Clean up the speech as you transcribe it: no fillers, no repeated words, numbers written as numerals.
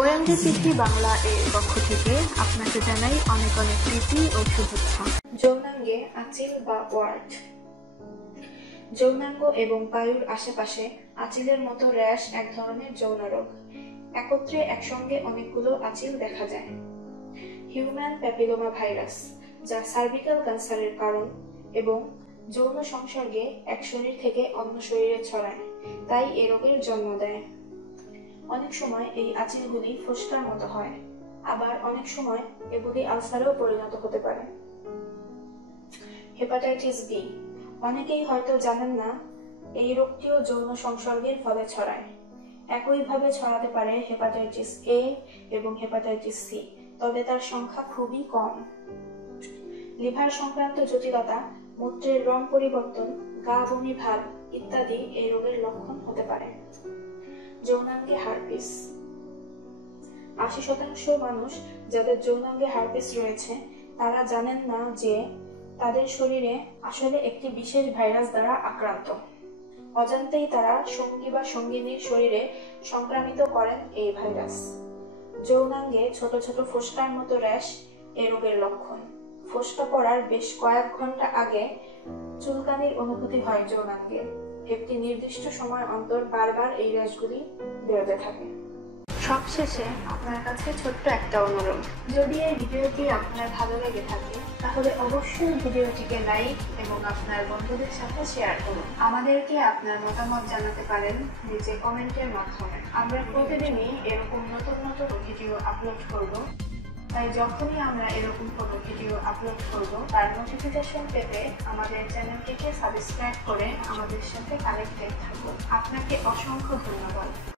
OMD Bangla এর পক্ষ থেকে আপনাকে জানাই অনেক অনেক প্রীতি ও শুভেচ্ছা। যৌনাঙ্গে আঁচিল বা ওয়ার্ট। যৌনাঙ্গ এবং পায়ুর আশেপাশে আঁচিলের মতো র্যাশ এক ধরনের যৌন রোগ। একত্রে একসঙ্গে অনেকগুলো আঁচিল দেখা যায়। হিউম্যান প্যাপিলোমা ভাইরাস, যা সার্ভিক্যাল ক্যান্সারের কারণ এবং যৌন সংসর্গে এক শরীর থেকে অন্য শরীরে ছড়ায়, তাই এ রোগের জন্ম দেয়। অনেক সময় এই আঁচিলগুলি ফোস্কার মতো হয়, আবার অনেক সময় এগুলি আলসারেও পরিণত হতে পারে। Hepatitis B. অনেকেই হয়তো জানেন না এই রোগটিও যৌন সংসর্গের ফলে ছড়ায়। একইভাবে ছড়াতে পারে হেপাটাইটিস এ এবং হেপাটাইটিস সি, তবে তার সংখ্যা খুবই কম। লিভার সংক্রান্ত জটিলতা, মূত্রের রং পরিবর্তন, গা বমি ভাব ইত্যাদি এই রোগের লক্ষণ হতে পারে। যৌনাঙ্গে হারপিস। ৮০% মানুষ যাদের যৌনাঙ্গে হারপিস রয়েছে তারা জানেন না যে তাদের শরীরে আসলে একটি বিশেষ ভাইরাস দ্বারা আক্রান্ত। অজান্তেই তারা সঙ্গী বা সঙ্গিনীর শরীরে সংক্রামিত করেন এই ভাইরাস। যৌনাঙ্গে ছোট ছোট ফোস্কার মতো র্যাশ এই রোগের লক্ষণ। ফোস্কা পড়ার বেশ কয়েক ঘন্টা আগে চুলকানির অনুভূতি হয় যৌনাঙ্গে। একটি নির্দিষ্ট সময় অন্তর বারবার এই র্যাশগুলি বেরোতে থাকে। সবশেষে আপনার কাছে ছোট্ট একটা অনুরোধ, যদি এই ভিডিওটি আপনার ভালো লেগে থাকে তাহলে অবশ্যই ভিডিওটিকে লাইক এবং আপনার বন্ধুদের সাথে শেয়ার করুন। আমাদেরকে আপনার মতামত জানাতে পারেন নিচে কমেন্টের মাধ্যমে। আমরা প্রতিদিনই এরকম নতুন নতুন ভিডিও আপলোড করব, তাই যখনই আমরা এরকম কোনো ভিডিও আপলোড করব তার নোটিফিকেশন পেতে আমাদের চ্যানেলটিকে সাবস্ক্রাইব করে আমাদের সাথে কানেক্টেড থাকুন। আপনাকে অসংখ্য ধন্যবাদ।